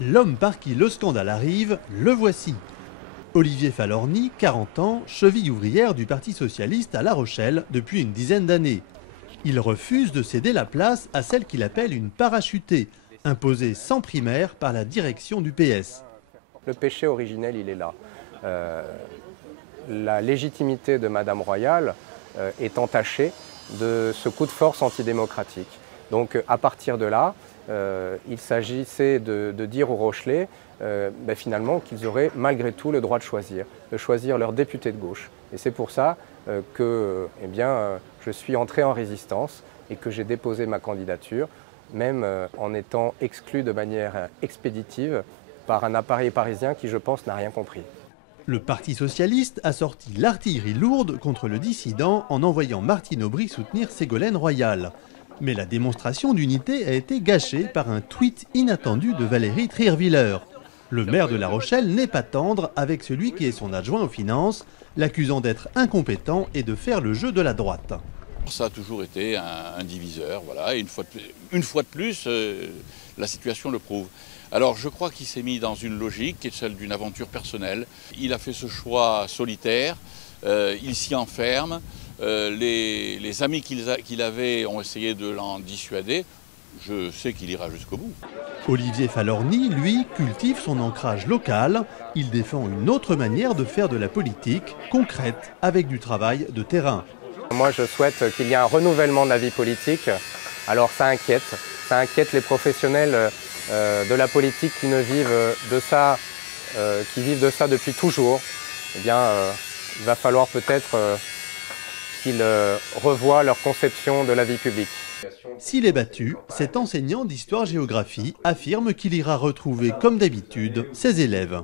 L'homme par qui le scandale arrive, le voici. Olivier Falorni, 40 ans, cheville ouvrière du Parti socialiste à La Rochelle depuis une dizaine d'années. Il refuse de céder la place à celle qu'il appelle une parachutée, imposée sans primaire par la direction du PS. Le péché originel, il est là. La légitimité de Madame Royal est entachée de ce coup de force antidémocratique. Donc à partir de là, il s'agissait de dire aux Rochelais finalement qu'ils auraient malgré tout le droit de choisir leur député de gauche. Et c'est pour ça que je suis entré en résistance et que j'ai déposé ma candidature, même en étant exclu de manière expéditive par un appareil parisien qui, je pense, n'a rien compris. Le Parti socialiste a sorti l'artillerie lourde contre le dissident en envoyant Martine Aubry soutenir Ségolène Royal. Mais la démonstration d'unité a été gâchée par un tweet inattendu de Valérie Trierwiller. Le maire de La Rochelle n'est pas tendre avec celui qui est son adjoint aux finances, l'accusant d'être incompétent et de faire le jeu de la droite. Ça a toujours été un diviseur, voilà, et une fois de plus, la situation le prouve. Alors je crois qu'il s'est mis dans une logique qui est celle d'une aventure personnelle. Il a fait ce choix solitaire, il s'y enferme, les amis qu'il avait ont essayé de l'en dissuader. Je sais qu'il ira jusqu'au bout. Olivier Falorni, lui, cultive son ancrage local. Il défend une autre manière de faire de la politique, concrète, avec du travail de terrain. Moi, je souhaite qu'il y ait un renouvellement de la vie politique. Alors ça inquiète les professionnels de la politique qui vivent de ça depuis toujours. Eh bien, il va falloir peut-être qu'ils revoient leur conception de la vie publique. S'il est battu, cet enseignant d'histoire-géographie affirme qu'il ira retrouver, comme d'habitude, ses élèves.